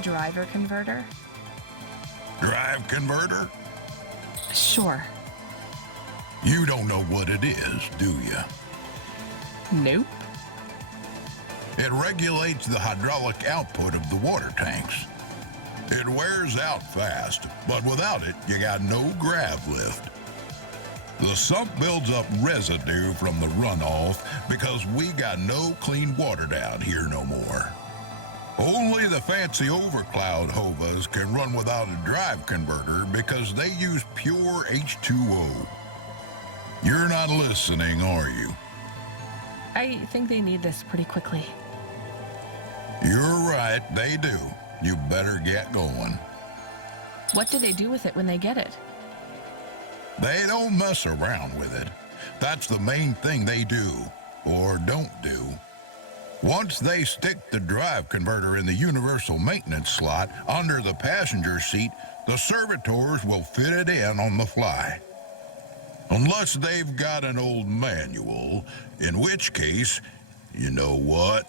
the driver converter? Drive converter? Sure. You don't know what it is, do you? Nope. It regulates the hydraulic output of the water tanks. It wears out fast, but without it, you got no grav lift. The sump builds up residue from the runoff because we got no clean water down here no more. Only the fancy overcloud hovas can run without a drive converter because they use pure H2O. You're not listening, are you? I think they need this pretty quickly. You're right, they do. You better get going. What do they do with it when they get it? They don't mess around with it. That's the main thing they do, or don't do. Once they stick the drive converter in the universal maintenance slot under the passenger seat, the servitors will fit it in on the fly. Unless they've got an old manual, in which case, you know what?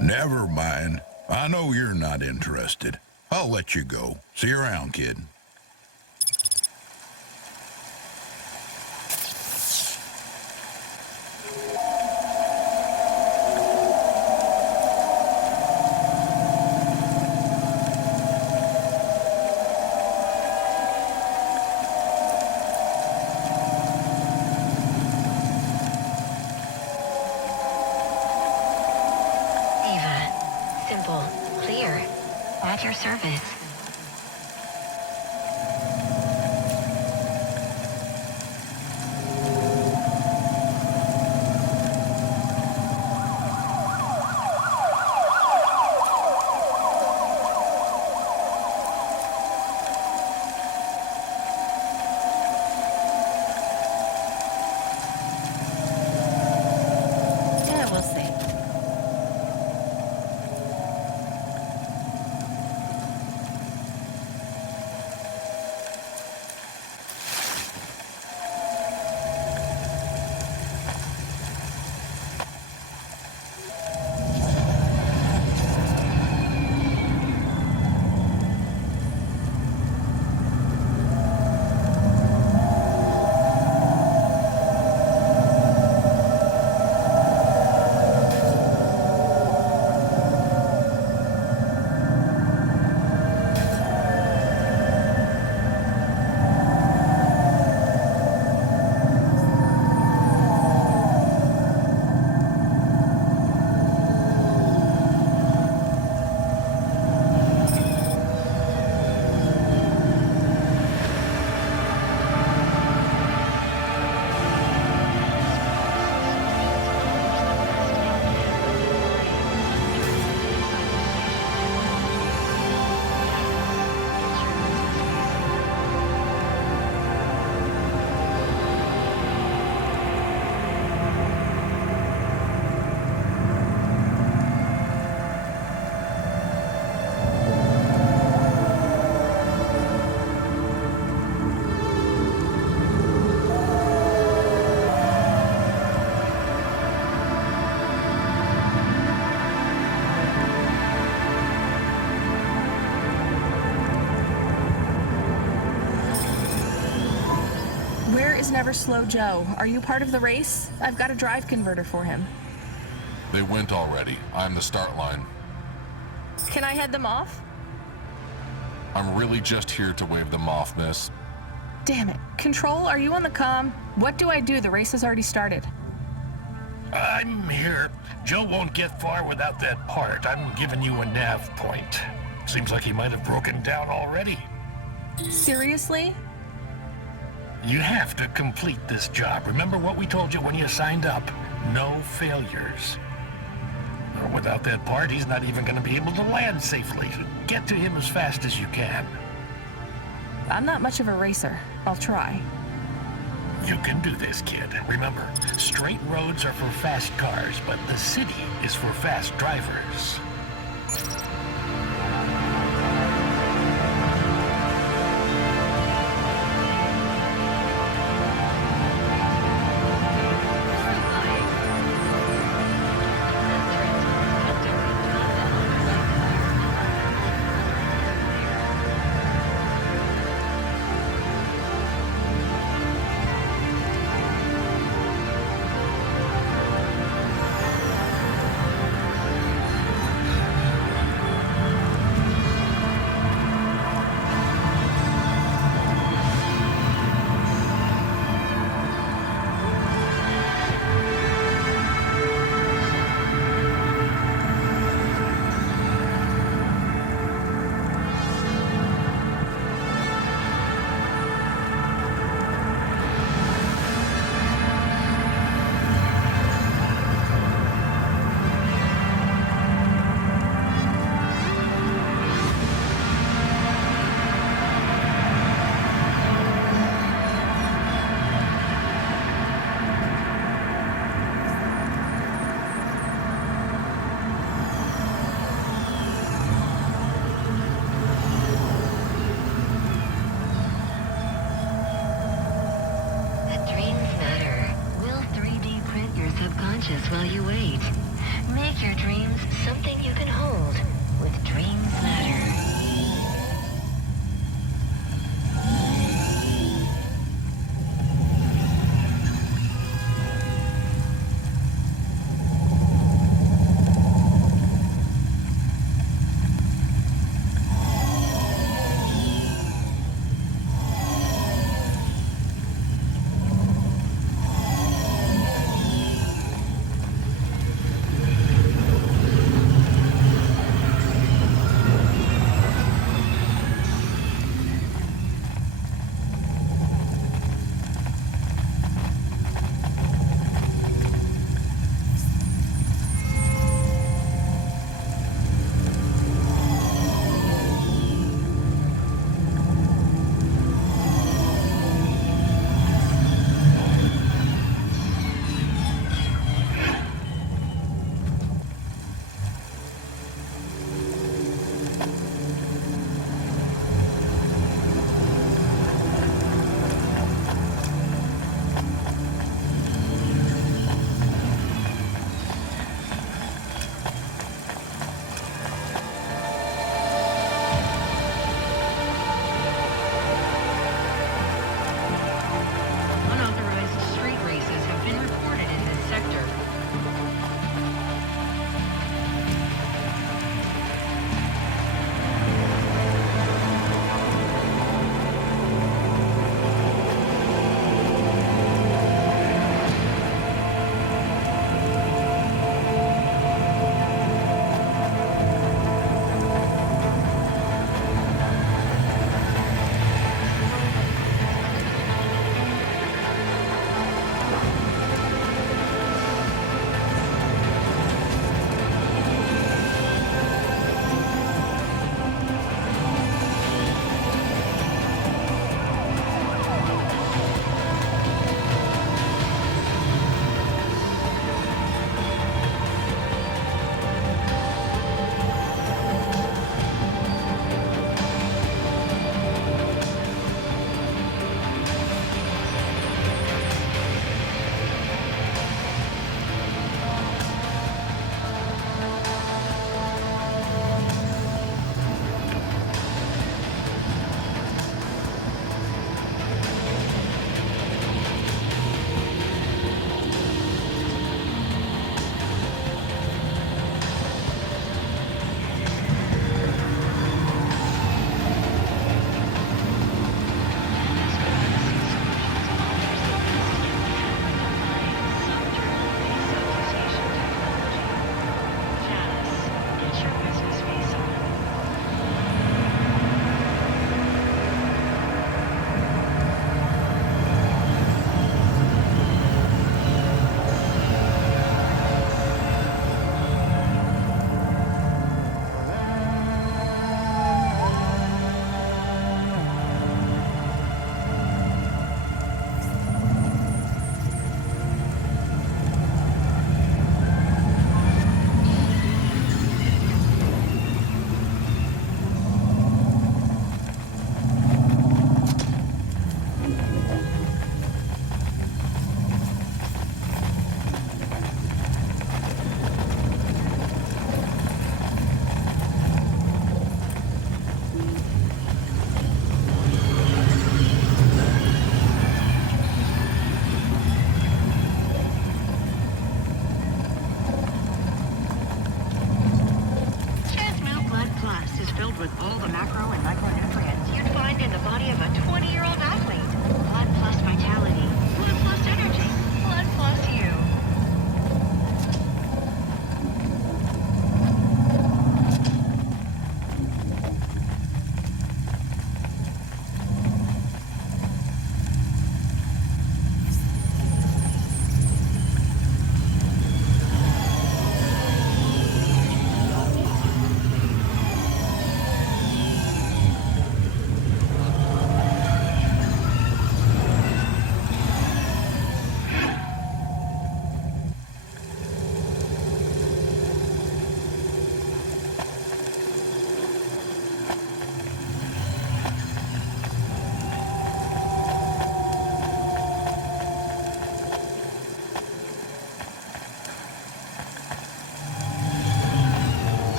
Never mind. I know you're not interested. I'll let you go. See you around, kid. At your service. Yeah, we'll see. Where is Never Slow Joe? Are you part of the race? I've got a drive converter for him. They went already. I'm the start line. Can I head them off? I'm really just here to wave them off, miss. Damn it. Control, are you on the comm? What do I do? The race has already started. I'm here. Joe won't get far without that part. I'm giving you a nav point. Seems like he might have broken down already. Seriously? You have to complete this job. Remember what we told you when you signed up? No failures. Without that part, he's not even going to be able to land safely. Get to him as fast as you can. I'm not much of a racer. I'll try. You can do this, kid. Remember, straight roads are for fast cars, but the city is for fast drivers. branches while you wait. Make your dreams something you can hold with Dreams Matter.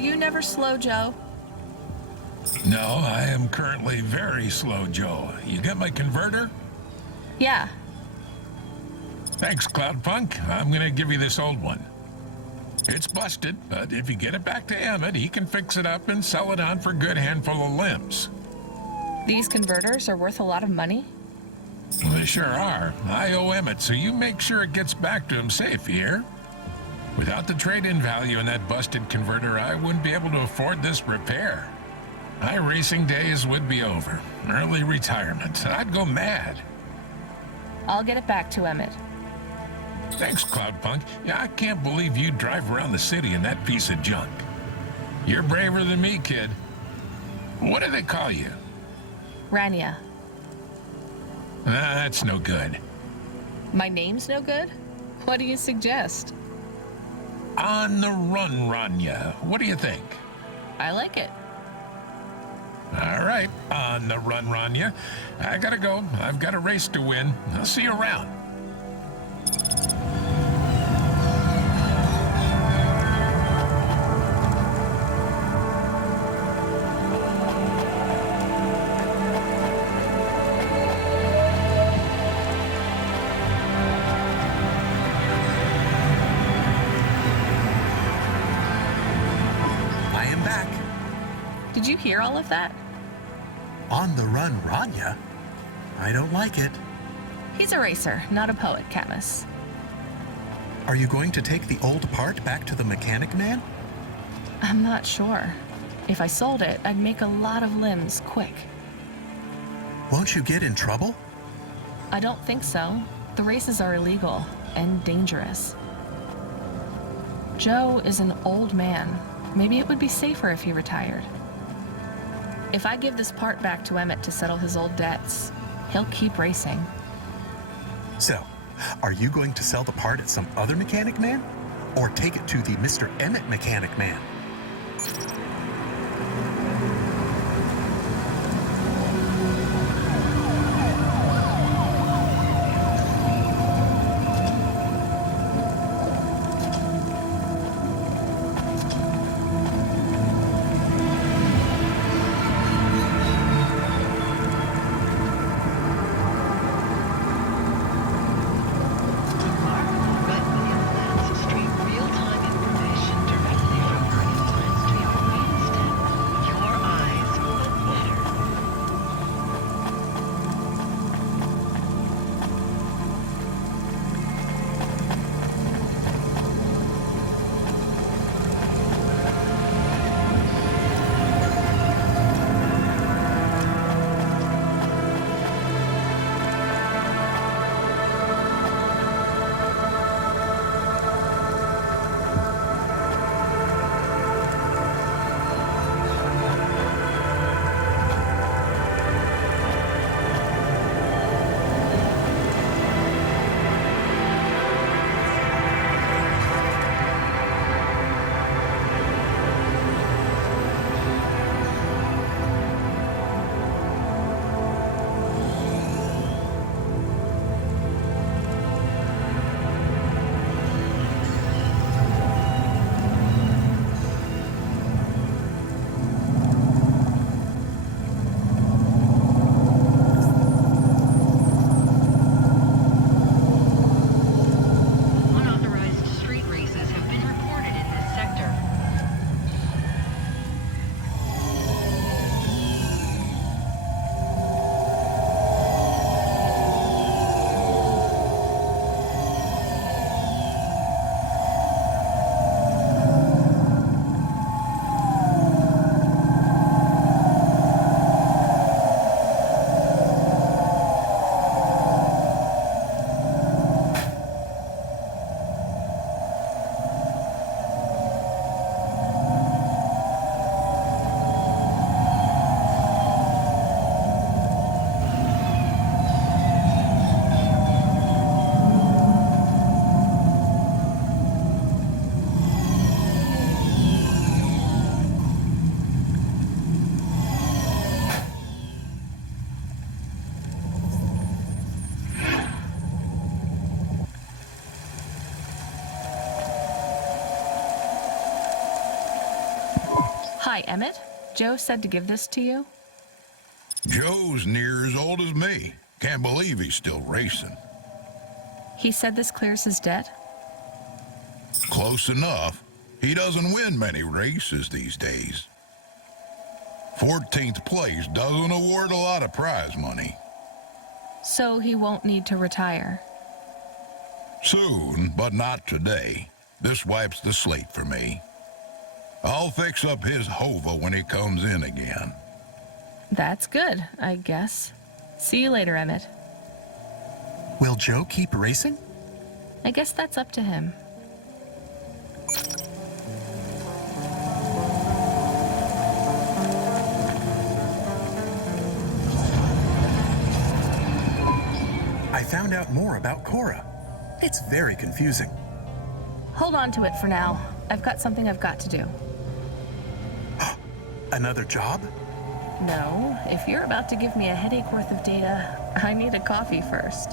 you never slow, Joe? No, I am currently very slow, Joe. You got my converter? Yeah. Thanks, Cloudpunk. I'm gonna give you this old one. It's busted, but if you get it back to Emmett, he can fix it up and sell it on for a good handful of limbs. These converters are worth a lot of money? Well, they sure are. I owe Emmett, so you make sure it gets back to him safe, you hear? Without the trade-in value in that busted converter, I wouldn't be able to afford this repair. My racing days would be over. Early retirement. I'd go mad. I'll get it back to Emmett. Thanks, Cloudpunk. Yeah, I can't believe you drive around the city in that piece of junk. You're braver than me, kid. What do they call you? Rania. That's no good. My name's no good? What do you suggest? On the run, Rania. What do you think? I like it. All right, on the run, Rania. I gotta go. I've got a race to win. I'll see you around. I am back. Did you hear all of that? On the run, Rania? I don't like it. He's a racer, not a poet, Camus. Are you going to take the old part back to the mechanic man? I'm not sure. If I sold it, I'd make a lot of limbs quick. Won't you get in trouble? I don't think so. The races are illegal and dangerous. Joe is an old man. Maybe it would be safer if he retired. If I give this part back to Emmett to settle his old debts, he'll keep racing. So, are you going to sell the part at some other mechanic man? Or take it to the Mr. Emmett mechanic man? Stream real-time information directly from Earth. Hi, Emmett. Joe said to give this to you. Joe's near as old as me. Can't believe he's still racing. He said this clears his debt. Close enough. He doesn't win many races these days. 14th place doesn't award a lot of prize money. So he won't need to retire. Soon, but not today. This wipes the slate for me. I'll fix up his hova when he comes in again. That's good, I guess. See you later, Emmett. Will Joe keep racing? I guess that's up to him. I found out more about Cora. It's very confusing. Hold on to it for now. I've got something I've got to do. Another job? No, if you're about to give me a headache worth of data, I need a coffee first.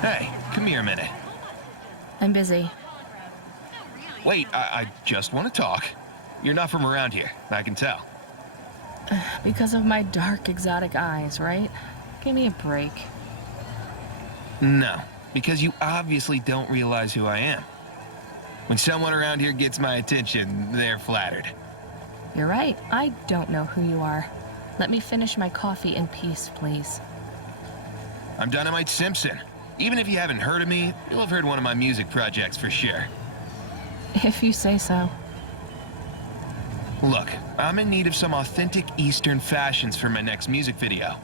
Hey, come here a minute. I'm busy. Wait, I just want to talk. You're not from around here, I can tell. Because of my dark, exotic eyes, right? Give me a break. No, because you obviously don't realize who I am. When someone around here gets my attention, they're flattered. You're right, I don't know who you are. Let me finish my coffee in peace, please. I'm Dynamite Simpson. Even if you haven't heard of me, you'll have heard one of my music projects for sure. If you say so. Look, I'm in need of some authentic Eastern fashions for my next music video.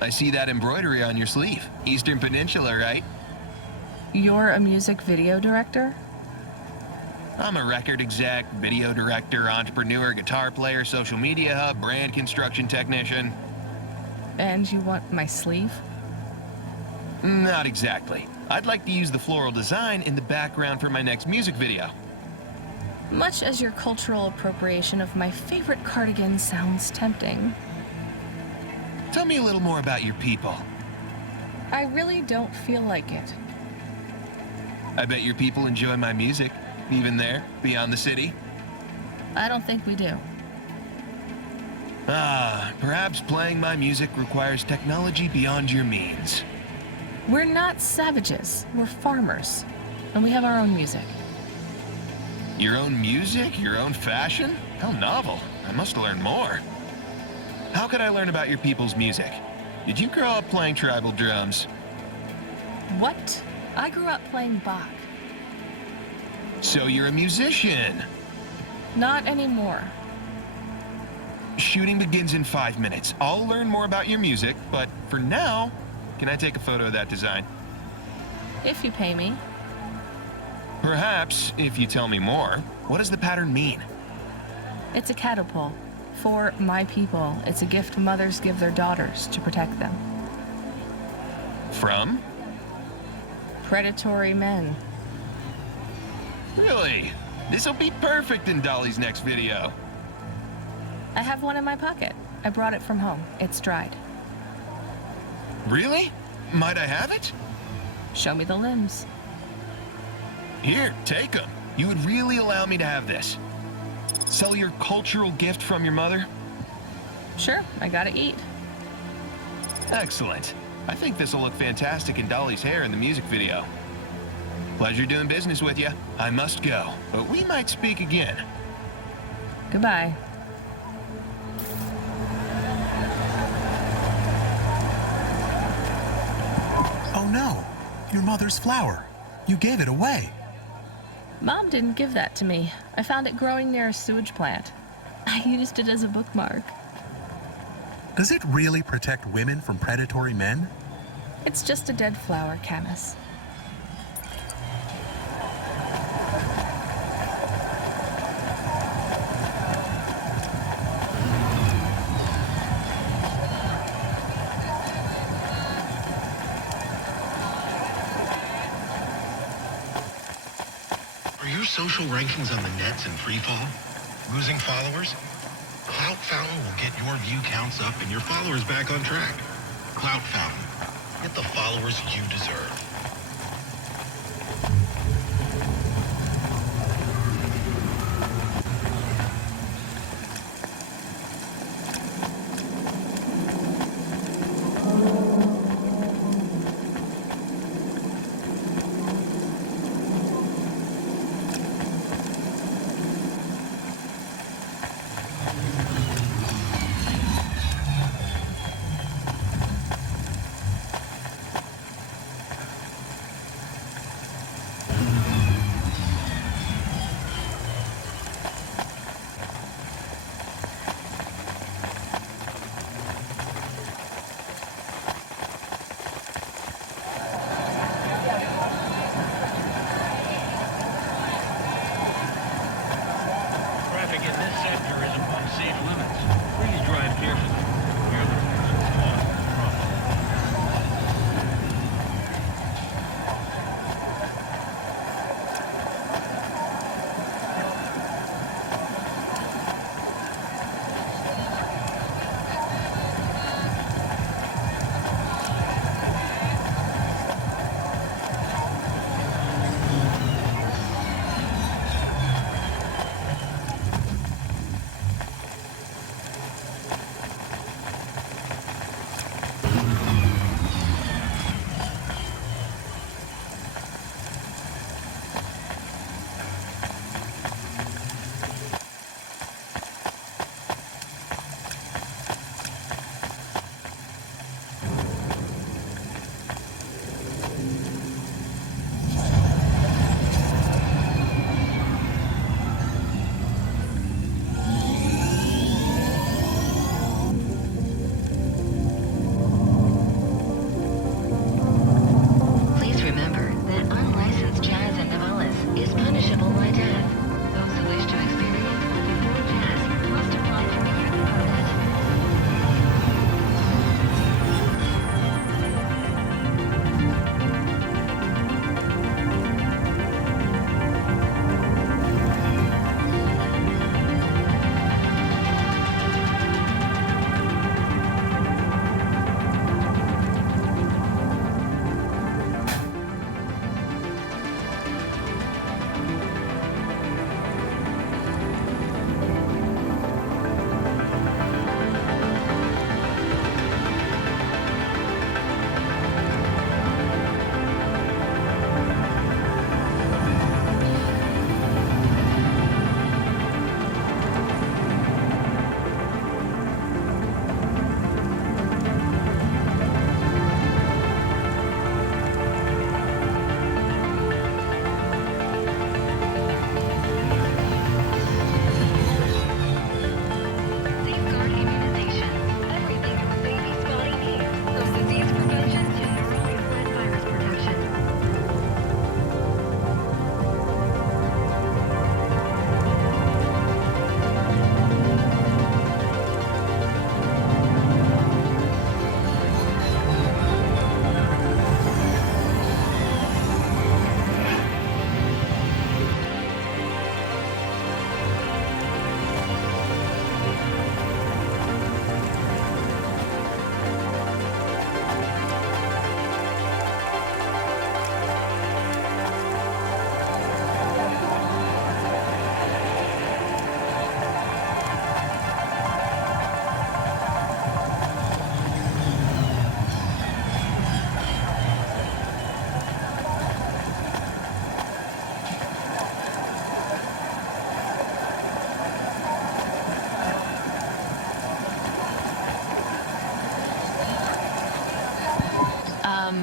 I see that embroidery on your sleeve. Eastern Peninsula, right? You're a music video director? I'm a record exec, video director, entrepreneur, guitar player, social media hub, brand construction technician. And you want my sleeve? Not exactly. I'd like to use the floral design in the background for my next music video. Much as your cultural appropriation of my favorite cardigan sounds tempting. Tell me a little more about your people. I really don't feel like it. I bet your people enjoy my music, even there, beyond the city. I don't think we do. Perhaps playing my music requires technology beyond your means. We're not savages, we're farmers. And we have our own music. Your own music? Your own fashion? How novel. I must learn more. How could I learn about your people's music? Did you grow up playing tribal drums? What? I grew up playing Bach. So you're a musician. Not anymore. Shooting begins in 5 minutes. I'll learn more about your music, but for now, can I take a photo of that design? If you pay me. Perhaps, if you tell me more. What does the pattern mean? It's a catapult. For my people, it's a gift mothers give their daughters to protect them. From? Predatory men. Really? This'll be perfect in Dolly's next video. I have one in my pocket. I brought it from home. It's dried. Really? Might I have it? Show me the limbs. Here, take them. You would really allow me to have this? Sell your cultural gift from your mother? Sure, I gotta eat. Excellent. I think this will look fantastic in Dolly's hair in the music video. Pleasure doing business with you. I must go, but we might speak again. Goodbye. Oh no, your mother's flower. You gave it away. Mom didn't give that to me. I found it growing near a sewage plant. I used it as a bookmark. Does it really protect women from predatory men? It's just a dead flower, Camus. Are your social rankings on the nets in freefall? Losing followers? Clout Fountain will get your view counts up and your followers back on track. Clout Fountain. Get the followers you deserve.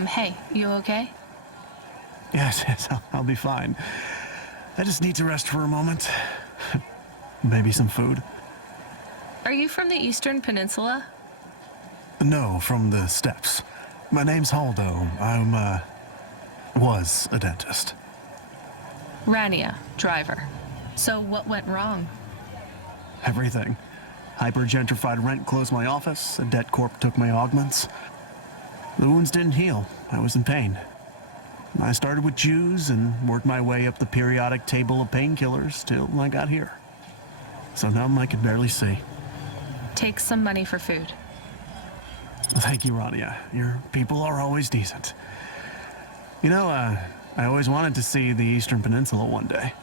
Hey, you okay? Yes, I'll be fine. I just need to rest for a moment. Maybe some food. Are you from the Eastern Peninsula? No, from the steppes. My name's Haldo. Was a dentist. Rania, driver. So what went wrong? Everything. Hyper-gentrified rent closed my office, a debt corp took my augments. The wounds didn't heal. I was in pain. I started with Jews and worked my way up the periodic table of painkillers till I got here. So numb I could barely see. Take some money for food. Thank you, Rania. Your people are always decent. You know, I always wanted to see the Eastern Peninsula one day.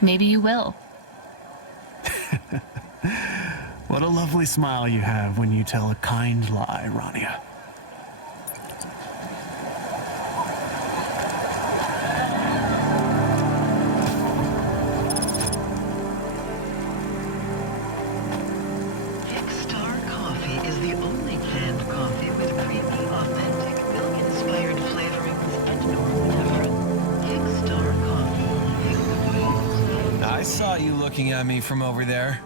Maybe you will. What a lovely smile you have when you tell a kind lie, Rania. Star Coffee is the only canned coffee with creamy, authentic, milk-inspired flavorings and norepinephrine. Star Coffee. I saw you looking at me from over there.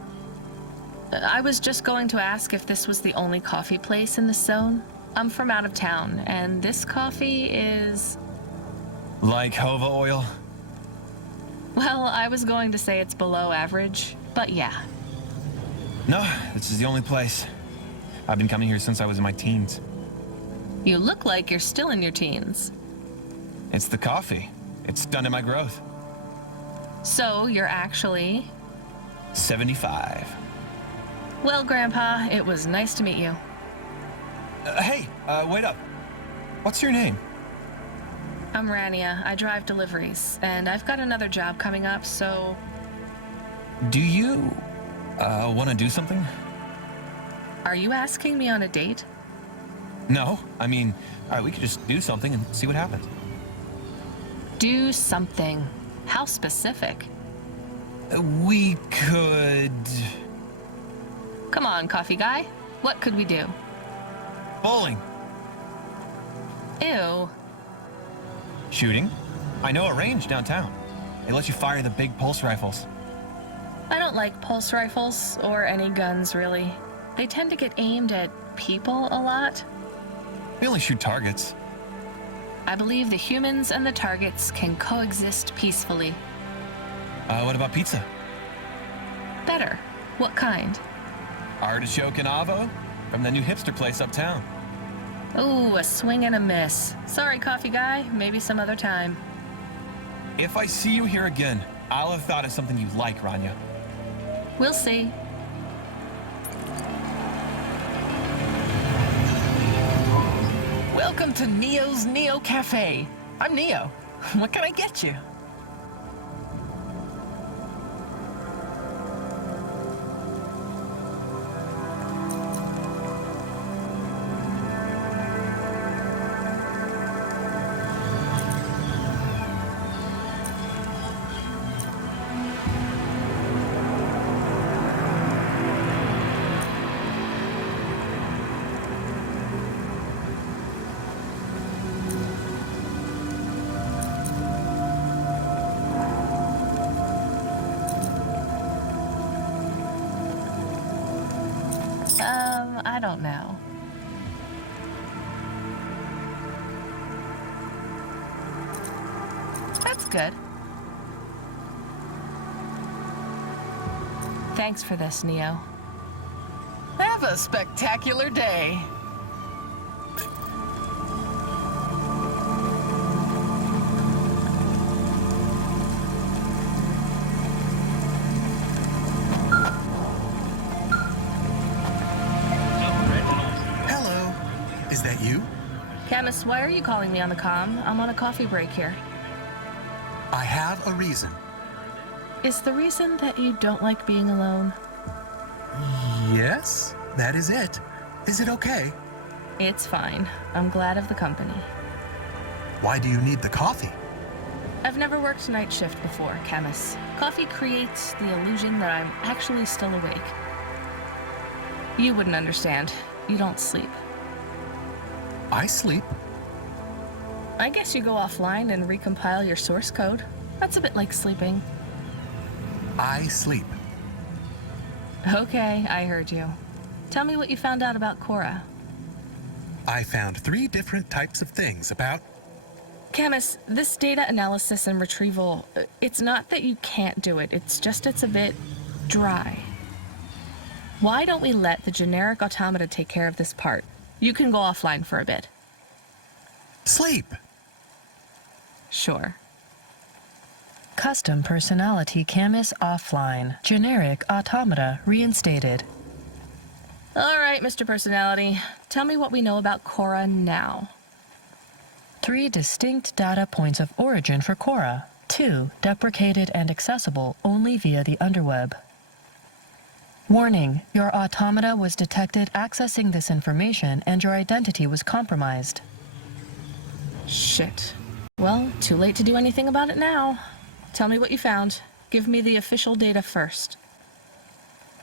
I was just going to ask if this was the only coffee place in this zone. I'm from out of town, and this coffee is... Like Hova oil? Well, I was going to say it's below average, but yeah. No, this is the only place. I've been coming here since I was in my teens. You look like you're still in your teens. It's the coffee. It's done in my growth. So, you're actually... 75. Well, Grandpa, it was nice to meet you. Hey, wait up. What's your name? I'm Rania. I drive deliveries, and I've got another job coming up, so... Do you, want to do something? Are you asking me on a date? No, I mean, all right, we could just do something and see what happens. Do something. How specific? We could... Come on, coffee guy. What could we do? Bowling. Ew. Shooting. I know a range downtown. They let you fire the big pulse rifles. I don't like pulse rifles, or any guns, really. They tend to get aimed at people a lot. We only shoot targets. I believe the humans and the targets can coexist peacefully. What about pizza? Better. What kind? Artichoke and avo from the new hipster place uptown. Ooh, a swing and a miss. Sorry, coffee guy. Maybe some other time. If I see you here again, I'll have thought of something you like, Rania. We'll see. Welcome to Neo's Neo Cafe. I'm Neo. What can I get you? I don't know. That's good. Thanks for this, Neo. Have a spectacular day. Hello. Is that you? Camus, why are you calling me on the comm? I'm on a coffee break here. I have a reason. Is the reason that you don't like being alone? Yes, that is it. Is it okay? It's fine. I'm glad of the company. Why do you need the coffee? I've never worked night shift before, Camus. Coffee creates the illusion that I'm actually still awake. You wouldn't understand. You don't sleep. I sleep. I guess you go offline and recompile your source code. That's a bit like sleeping. I sleep. Okay, I heard you. Tell me what you found out about Cora. I found 3 different types of things about... Camus, this data analysis and retrieval, it's not that you can't do it, it's just it's a bit dry. Why don't we let the generic automata take care of this part? You can go offline for a bit. Sleep! Sure. Custom personality Camus offline. Generic automata reinstated. All right, Mr. Personality. Tell me what we know about Cora now. 3 distinct data points of origin for Cora. 2 deprecated and accessible only via the underweb. Warning, your automata was detected accessing this information and your identity was compromised. Shit. Well, too late to do anything about it now. Tell me what you found. Give me the official data first.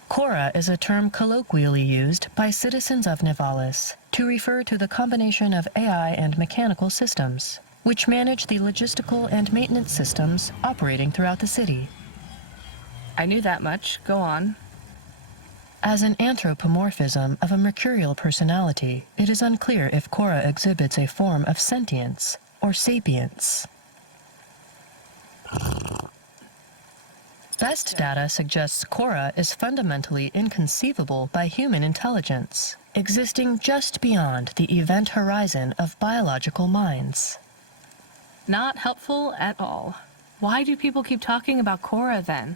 Cora is a term colloquially used by citizens of Nivalis to refer to the combination of AI and mechanical systems, which manage the logistical and maintenance systems operating throughout the city. I knew that much. Go on. As an anthropomorphism of a mercurial personality, it is unclear if Cora exhibits a form of sentience or sapience. Best data suggests Cora is fundamentally inconceivable by human intelligence, existing just beyond the event horizon of biological minds. Not helpful at all. Why do people keep talking about Cora then?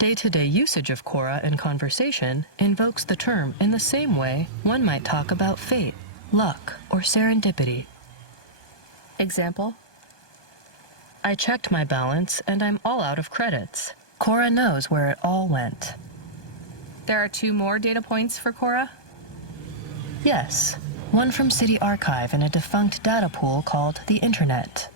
Day-to-day usage of Cora in conversation invokes the term in the same way one might talk about fate, luck, or serendipity. Example? I checked my balance and I'm all out of credits. Cora knows where it all went. There are 2 more data points for Cora? Yes, one from City Archive in a defunct data pool called the Internet.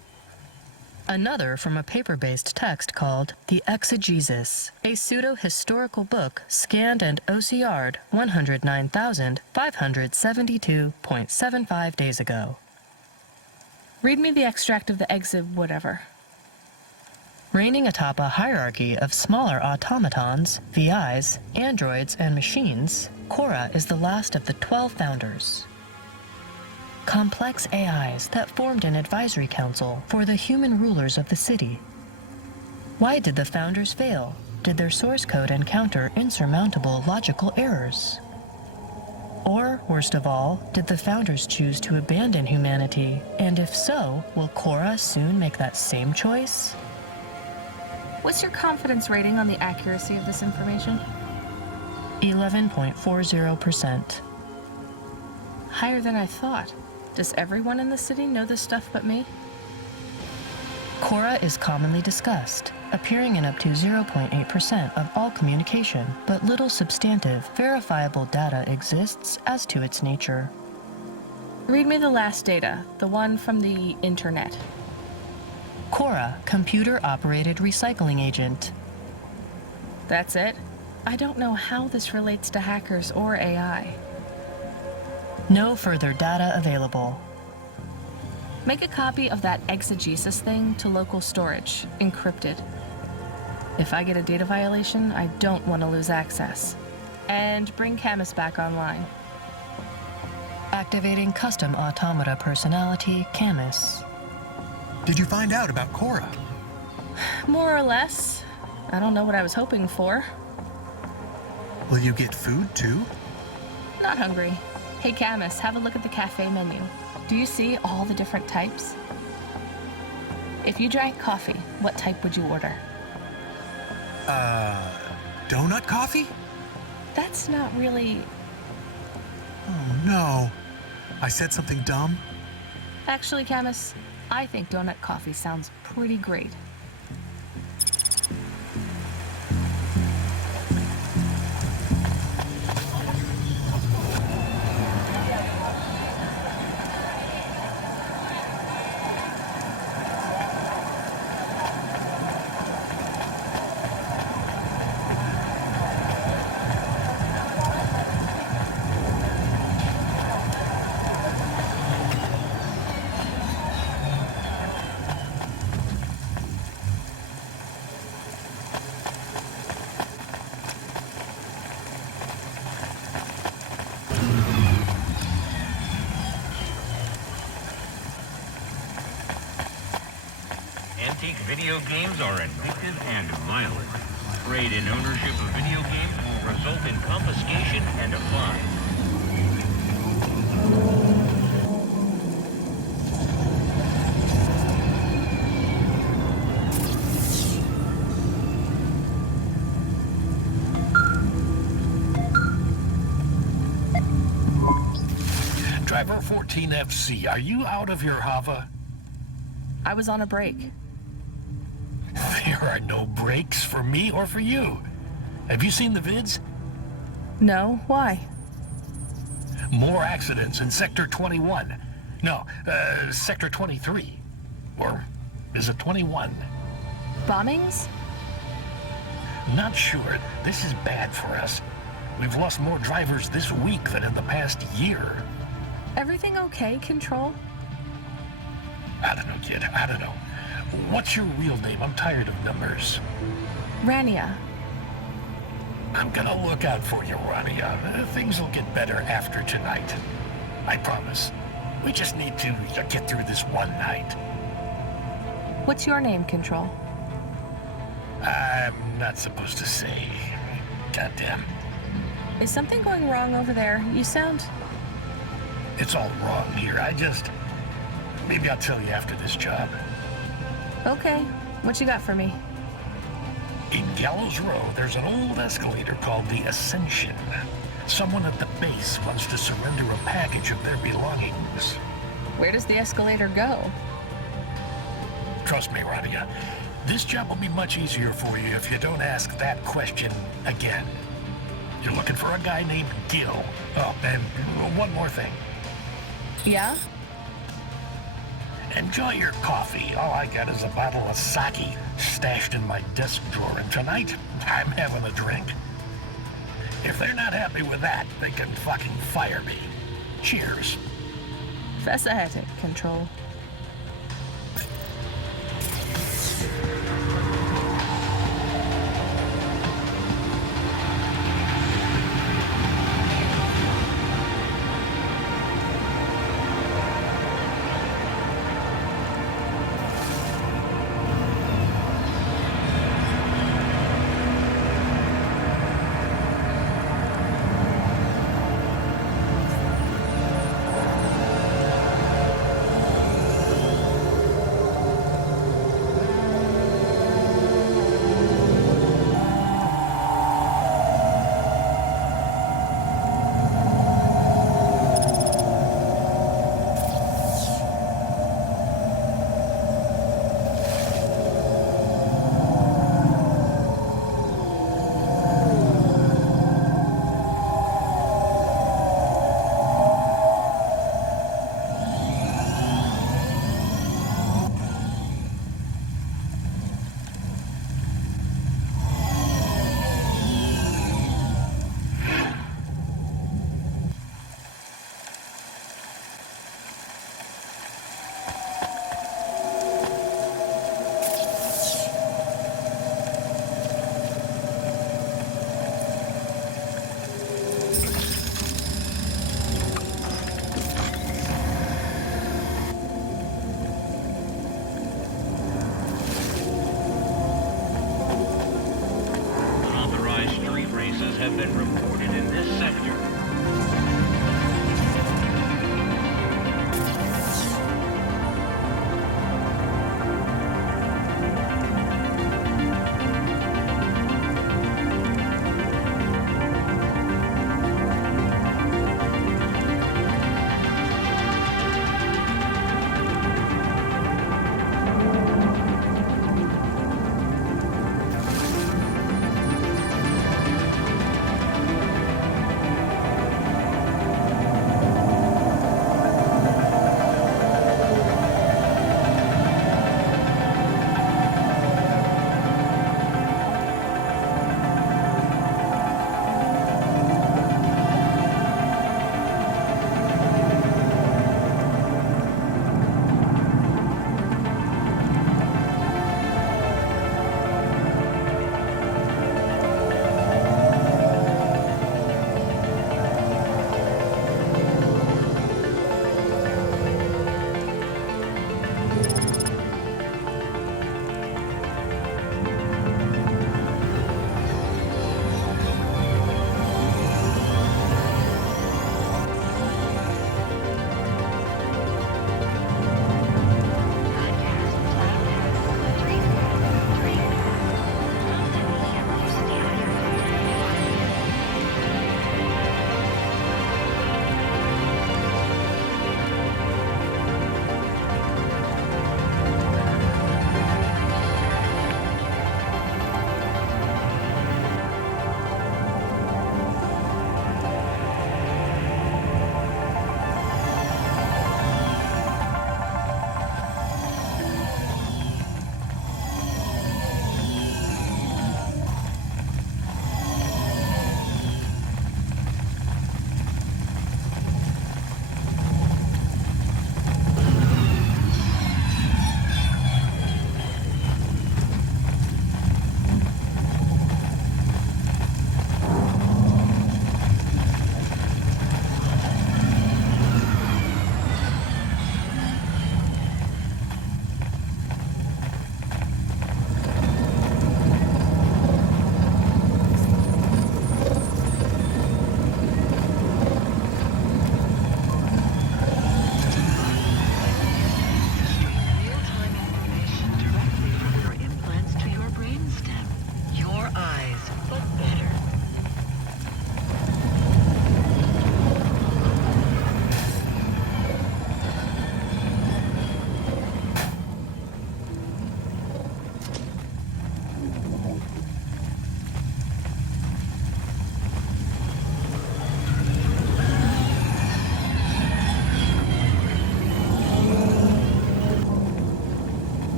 Another from a paper-based text called The Exegesis, a pseudo-historical book scanned and OCR'd 109,572.75 days ago. Read me the extract of the exib whatever. Reigning atop a hierarchy of smaller automatons, VIs, androids, and machines, Cora is the last of the 12 founders. Complex AIs that formed an advisory council for the human rulers of the city. Why did the founders fail? Did their source code encounter insurmountable logical errors? Or, worst of all, did the founders choose to abandon humanity? And if so, will Cora soon make that same choice? What's your confidence rating on the accuracy of this information? 11.40%. Higher than I thought. Does everyone in the city know this stuff but me? Cora is commonly discussed, appearing in up to 0.8% of all communication, but little substantive, verifiable data exists as to its nature. Read me the last data, the one from the Internet. Cora, computer-operated recycling agent. That's it? I don't know how this relates to hackers or AI. No further data available. Make a copy of that exegesis thing to local storage, encrypted. If I get a data violation, I don't want to lose access. And bring Camus back online. Activating custom automata personality, Camus. Did you find out about Cora? More or less. I don't know what I was hoping for. Will you get food too? Not hungry. Hey Camus, have a look at the cafe menu. Do you see all the different types? If you drank coffee, what type would you order? Donut coffee? That's not really... Oh no. I said something dumb? Actually, Camus, I think donut coffee sounds pretty great. antique video games are addictive and violent. Trade-in ownership of video games will result in confiscation and a fine. Driver 14FC, are you out of your Hava? I was on a break. There are no breaks for me or for you. Have you seen the vids? No, why? More accidents in Sector 21. No, Sector 23. Or is it 21? Bombings? Not sure. This is bad for us. We've lost more drivers this week than in the past year. Everything okay, Control? I don't know, kid. I don't know. What's your real name? I'm tired of numbers. Rania. I'm gonna look out for you, Rania. Things will get better after tonight. I promise. We just need to get through this one night. What's your name, Control? I'm not supposed to say. Goddamn. Is something going wrong over there? You sound... It's all wrong here. Maybe I'll tell you after this job. Okay. What you got for me? In Gallows Row, there's an old escalator called the Ascension. Someone at the base wants to surrender a package of their belongings. Where does the escalator go? Trust me, Rania. This job will be much easier for you if you don't ask that question again. You're looking for a guy named Gil. Oh, and one more thing. Yeah? Enjoy your coffee. All I got is a bottle of sake stashed in my desk drawer, and tonight, I'm having a drink. If they're not happy with that, they can fucking fire me. Cheers. Fascinating, Control.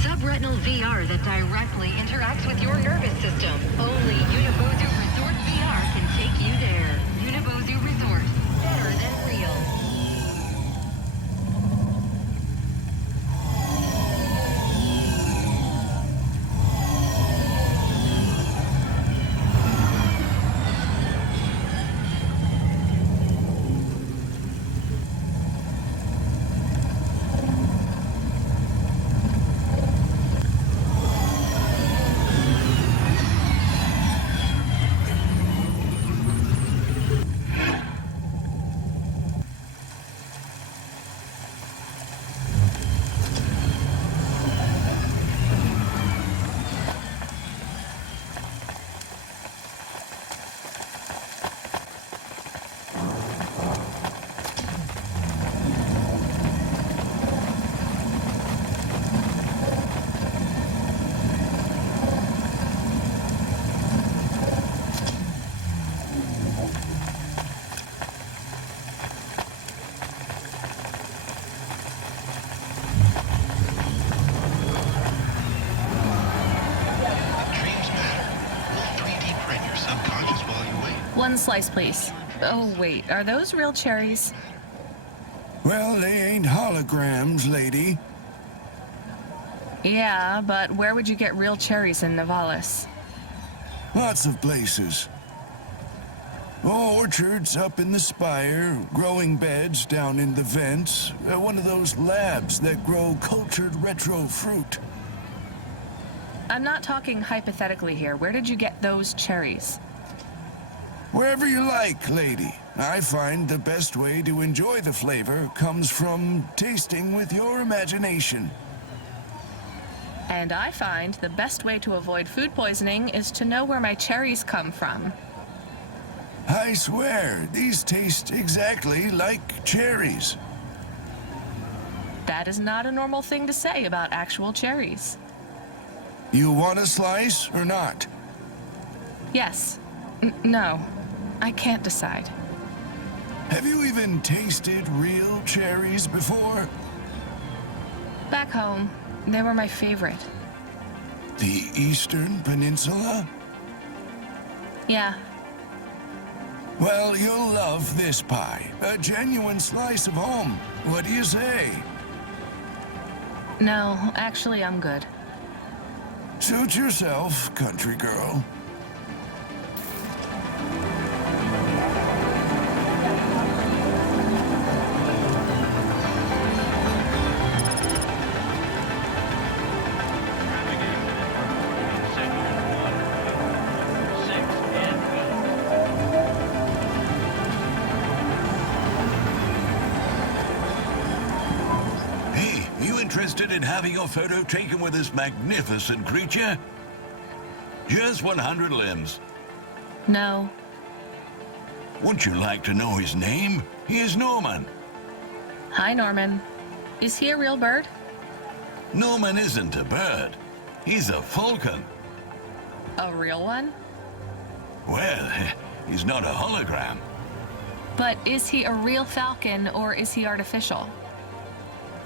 subretinal VR that directly interacts with your nervous system. Only Unibozu Resort VR can take you there. Unibozu Resort, better than real. One slice, please. Oh, wait, are those real cherries? Well, they ain't holograms, lady. Yeah, but where would you get real cherries in Navalis? Lots of places. Orchards up in the spire, growing beds down in the vents, one of those labs that grow cultured retro fruit. I'm not talking hypothetically here. Where did you get those cherries? Wherever you like, lady. I find the best way to enjoy the flavor comes from tasting with your imagination. And I find the best way to avoid food poisoning is to know where my cherries come from. I swear, these taste exactly like cherries. That is not a normal thing to say about actual cherries. You want a slice or not? Yes. No. I can't decide. Have you even tasted real cherries before? Back home, they were my favorite. The Eastern Peninsula? Yeah. Well, you'll love this pie. A genuine slice of home. What do you say? No, actually, I'm good. Suit yourself, country girl. Interested in having your photo taken with this magnificent creature? Just 100 limbs. No. Wouldn't you like to know his name? He is Norman. Hi, Norman. Is he a real bird? Norman isn't a bird. He's a falcon. A real one? Well, he's not a hologram. But is he a real falcon or is he artificial?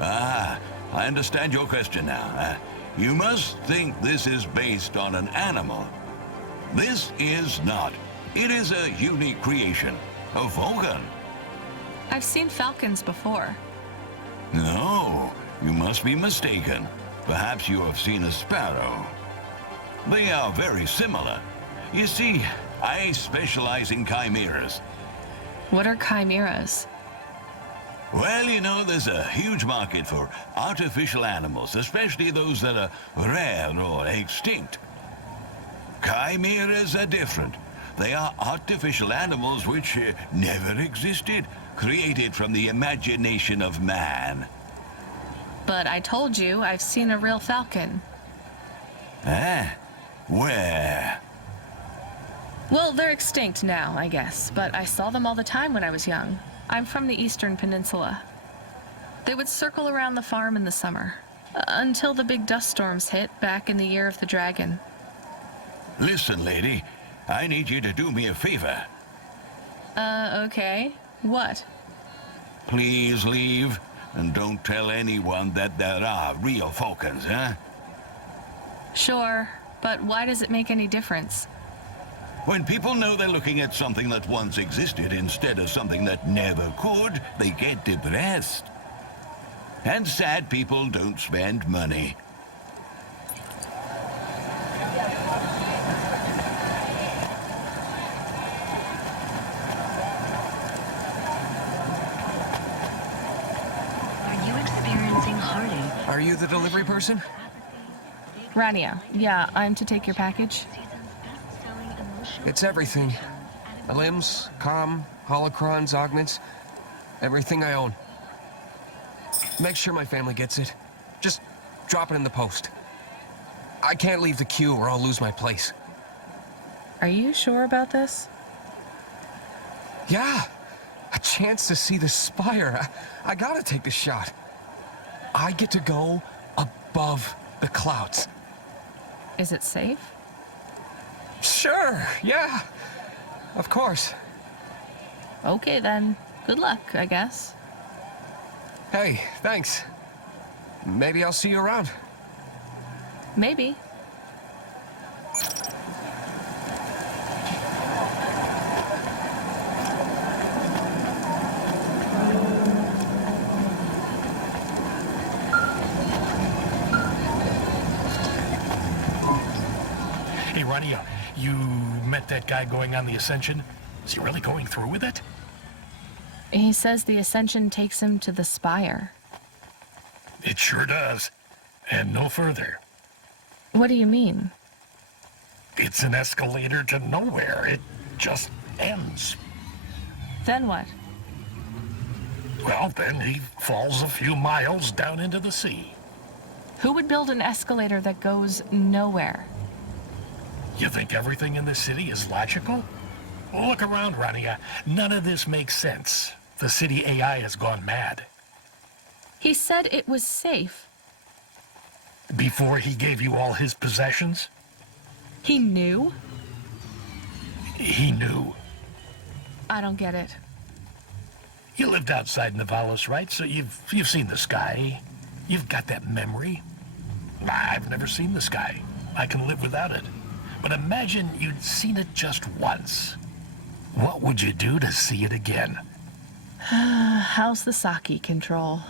Ah, I understand your question now. You must think this is based on an animal. This is not. It is a unique creation. A falcon. I've seen falcons before. No, you must be mistaken. Perhaps you have seen a sparrow. They are very similar. You see, I specialize in chimeras. What are chimeras? Well, you know, there's a huge market for artificial animals, especially those that are rare or extinct. Chimeras are different. They are artificial animals which never existed, created from the imagination of man. But I told you I've seen a real falcon. Ah, where? Well, they're extinct now, I guess, but I saw them all the time when I was young. I'm from the Eastern Peninsula. They would circle around the farm in the summer, until the big dust storms hit back in the year of the dragon. Listen, lady, I need you to do me a favor. Okay. What? Please leave, and don't tell anyone that there are real falcons, huh? Sure, but why does it make any difference? When people know they're looking at something that once existed instead of something that never could, they get depressed. And sad people don't spend money. Are you experiencing heartache? Are you the delivery person? Rania, yeah, I'm to take your package. It's everything. Limbs, comm, holocrons, augments, everything I own. Make sure my family gets it. Just drop it in the post. I can't leave the queue or I'll lose my place. Are you sure about this? Yeah, a chance to see the spire. I gotta take the shot. I get to go above the clouds. Is it safe? Sure, yeah. Of course. Okay then. Good luck, I guess. Hey, thanks. Maybe I'll see you around. Maybe. Hey, Rania, you met that guy going on the Ascension? Is he really going through with it? He says the Ascension takes him to the spire. It sure does. And no further. What do you mean? It's an escalator to nowhere. It just ends. Then what? Well, then he falls a few miles down into the sea. Who would build an escalator that goes nowhere? You think everything in the city is logical? Look around, Rania. None of this makes sense. The city AI has gone mad. He said it was safe. Before he gave you all his possessions? He knew? He knew. I don't get it. You lived outside Navalos, right? So you've seen the sky. You've got that memory. I've never seen the sky. I can live without it. But imagine you'd seen it just once. What would you do to see it again? How's the sake control?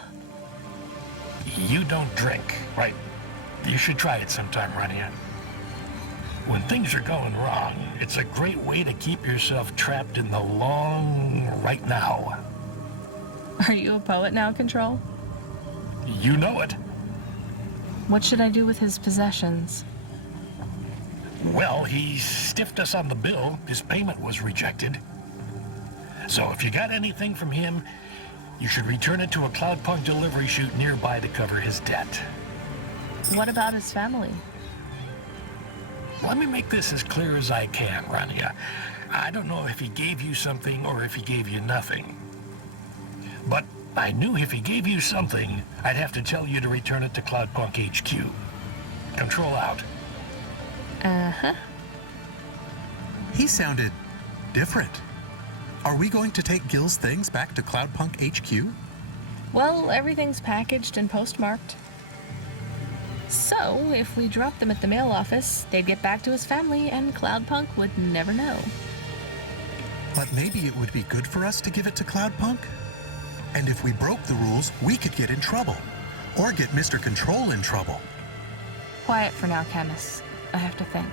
You don't drink, right? You should try it sometime, Rania. When things are going wrong, it's a great way to keep yourself trapped in the long right now. Are you a poet now, Control? You know it. What should I do with his possessions? Well, he stiffed us on the bill. His payment was rejected. So if you got anything from him, you should return it to a Cloudpunk delivery chute nearby to cover his debt. What about his family? Let me make this as clear as I can, Rania. I don't know if he gave you something or if he gave you nothing. But I knew if he gave you something, I'd have to tell you to return it to Cloudpunk HQ. Control out. Uh-huh. He sounded different. Are we going to take Gil's things back to Cloudpunk HQ? Well, everything's packaged and postmarked. So, if we dropped them at the mail office, they'd get back to his family and Cloudpunk would never know. But maybe it would be good for us to give it to Cloudpunk? And if we broke the rules, we could get in trouble. Or get Mr. Control in trouble. Quiet for now, Camus. I have to think.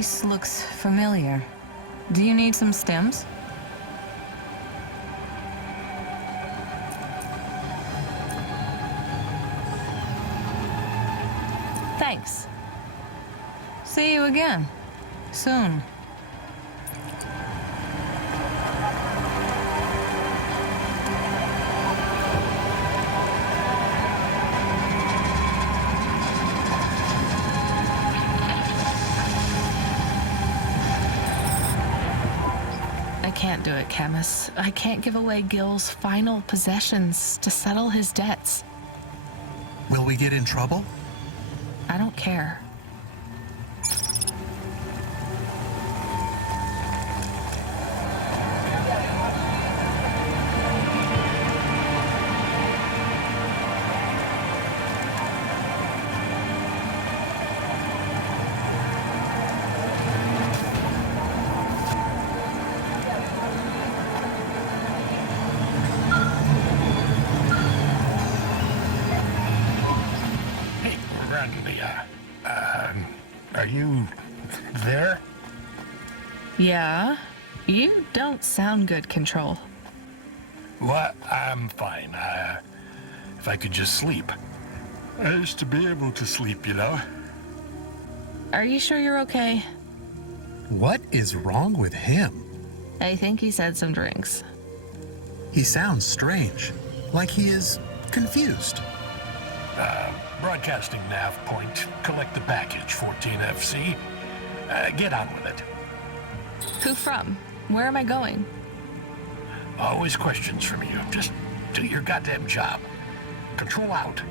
face looks familiar. Do you need some stems? Thanks. See you again. Soon. I can't do it, Camus. I can't give away Gil's final possessions to settle his debts. Will we get in trouble? I don't care. Are you there? Yeah? You don't sound good, Control. What? I'm fine. If I could just sleep. I used to be able to sleep, you know? Are you sure you're okay? What is wrong with him? I think he said some drinks. He sounds strange, like he is confused. Broadcasting nav point. Collect the package, 14FC. Get on with it. Who from? Where am I going? Always questions from you. Just do your goddamn job. Control out.